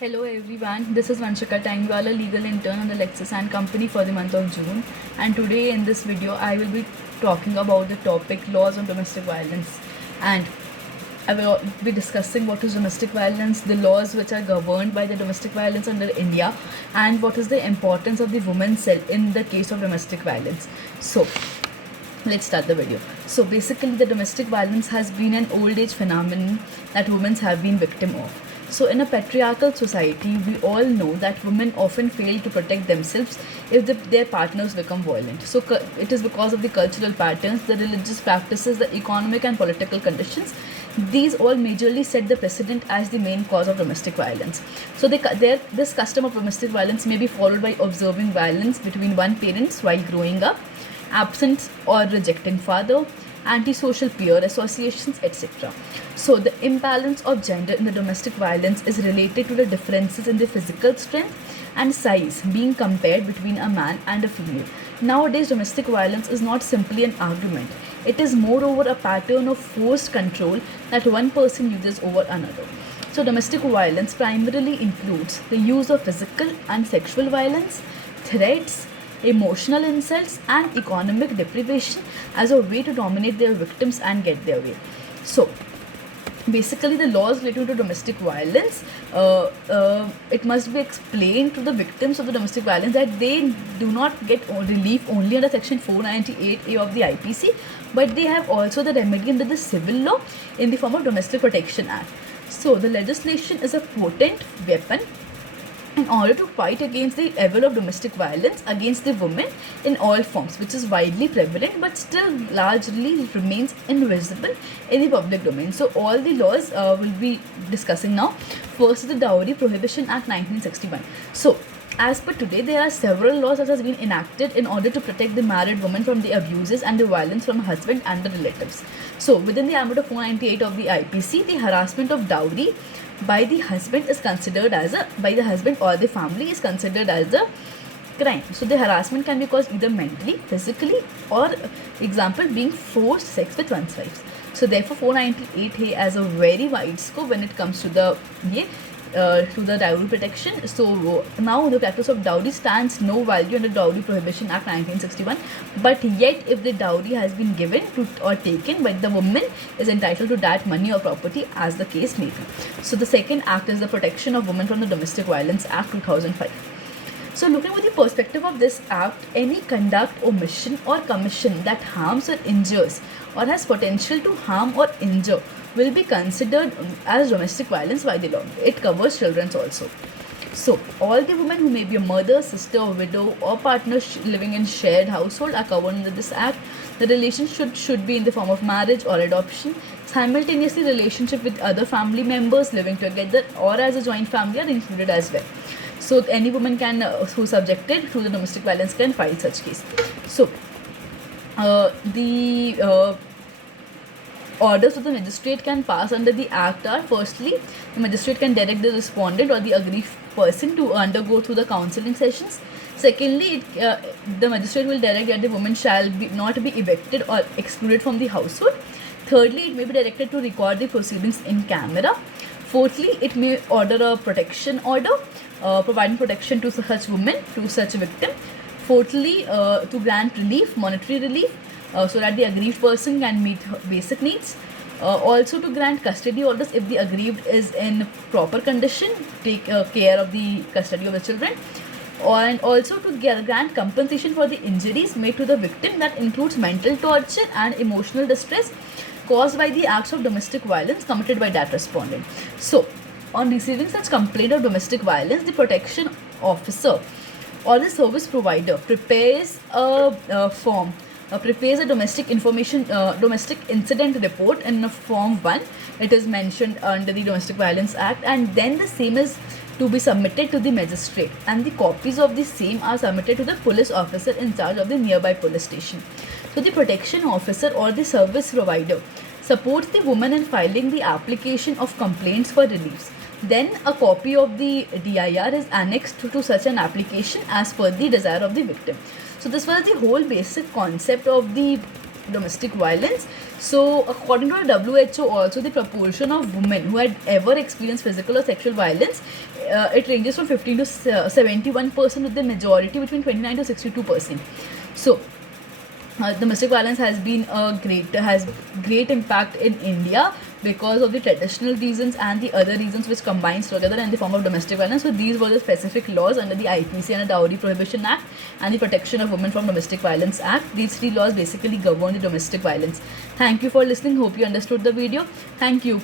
Hello everyone, this is Vanshika Tangwala, legal intern on the Lexus and Company for the month of June. And today in this video, I will be talking about the topic laws on domestic violence. And I will be discussing what is domestic violence, the laws which are governed by the domestic violence under India, and what is the importance of the women's cell in the case of domestic violence. So, let's start the video. So basically, the domestic violence has been an old age phenomenon that women have been victim of. So in a patriarchal society, we all know that women often fail to protect themselves if their partners become violent. So it is because of the cultural patterns, the religious practices, the economic and political conditions. These all majorly set the precedent as the main cause of domestic violence. So this custom of domestic violence may be followed by observing violence between one parents while growing up, absent or rejecting father, antisocial peer associations, etc. So the imbalance of gender in the domestic violence is related to the differences in the physical strength and size being compared between a man and a female. Nowadays, domestic violence is not simply an argument. It is moreover a pattern of forced control that one person uses over another. So domestic violence primarily includes the use of physical and sexual violence, threats, emotional insults, and economic deprivation as a way to dominate their victims and get their way. So basically, the laws related to domestic violence, it must be explained to the victims of the domestic violence that they do not get relief only under section 498A of the IPC, but they have also the remedy under the civil law in the form of Domestic Protection Act. So the legislation is a potent weapon in order to fight against the evil of domestic violence against the women in all forms, which is widely prevalent but still largely remains invisible in the public domain. So all the laws will be discussing now. First is the Dowry Prohibition Act 1961. So as per today, there are several laws that has been enacted in order to protect the married woman from the abuses and the violence from husband and the relatives. So within the ambit of 498 of the IPC, the harassment of dowry by the husband is considered as a by the husband or the family is considered as a crime. So the harassment can be caused either mentally, physically, or example being forced sex with one's wife. So therefore 498 has a very wide scope when it comes to the dowry protection. So now the practice of dowry stands no value under Dowry Prohibition Act 1961, but yet if the dowry has been given to or taken, but the woman is entitled to that money or property as the case may be. So the second act is the Protection of Women from the Domestic Violence Act 2005. So looking with the perspective of this act, any conduct, omission or commission that harms or injures or has potential to harm or injure will be considered as domestic violence by the law. It covers children also. So all the women who may be a mother, sister, widow or partner living in shared household are covered under this act. The relationship should be in the form of marriage or adoption. Simultaneously, relationship with other family members living together or as a joint family are included as well. So any woman can who subjected to the domestic violence can file such case. So the orders of the magistrate can pass under the act are: firstly, the magistrate can direct the respondent or the aggrieved person to undergo through the counseling sessions. Secondly, the magistrate will direct that the woman shall not be evicted or excluded from the household. Thirdly, it may be directed to record the proceedings in camera. Fourthly, it may order a protection order providing protection to such women, to such victim. Fourthly, to grant relief, monetary relief, so that the aggrieved person can meet her basic needs. Also to grant custody orders if the aggrieved is in proper condition, take care of the custody of the children. And also to grant compensation for the injuries made to the victim, that includes mental torture and emotional distress caused by the acts of domestic violence committed by that respondent. So on receiving such complaint of domestic violence, the protection officer or the service provider prepares a form, prepares a domestic incident report in form 1. It is mentioned under the Domestic Violence Act, and then the same is to be submitted to the magistrate, and the copies of the same are submitted to the police officer in charge of the nearby police station. So the protection officer or the service provider supports the woman in filing the application of complaints for reliefs. Then a copy of the DIR is annexed to such an application as per the desire of the victim. So this was the whole basic concept of the domestic violence. So, according to the WHO, also the proportion of women who had ever experienced physical or sexual violence, it ranges from 15 to 71%, with the majority between 29 to 62%. So, domestic violence has great impact in India because of the traditional reasons and the other reasons which combines together in the form of domestic violence. So these were the specific laws under the IPC and the Dowry Prohibition Act and the Protection of Women from Domestic Violence Act. These three laws basically govern the domestic violence. Thank you for listening. Hope you understood the video. Thank you.